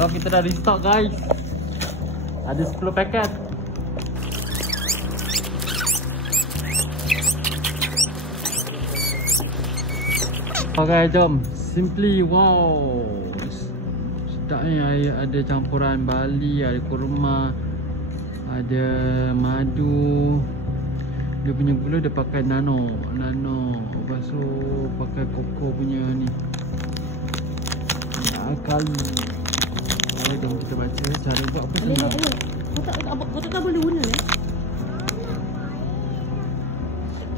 So kita dah restock guys. Ada 10 paket. Okay, jom. Simply wow. Sedap ni. Ada campuran barley, ada kurma, ada madu. Dia punya gula dia pakai nano. Lepas tu pakai koko punya ni. Kali. Jom kita baca cara buat apa senang. Kau tak boleh guna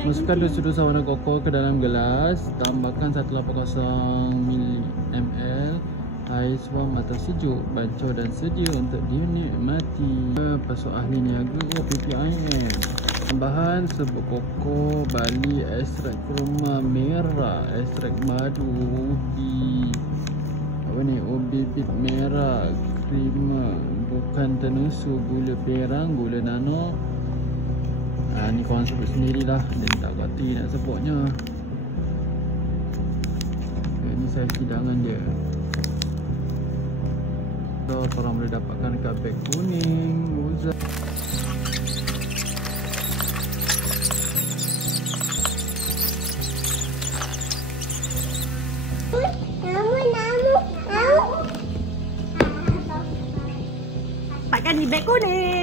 Masukkan 2 sudusan warna koko ke dalam gelas. Tambahkan 180 ml air suam atau sejuk. Bancuh dan sedia untuk dinikmati. Pasal ahli niaga PPIM. Tambahan serbuk koko, barley, ekstrak kurma merah, ekstrak madu, ubi bit merah, krima, bukan tenusu, gula perang, gula nano. Ni korang sebut sendirilah, dan tak kata nak sebutnya. Ni saiz hidangan dia. So korang boleh dapatkan dekat beg kuning, uzak. Dapatkan di beg kuning.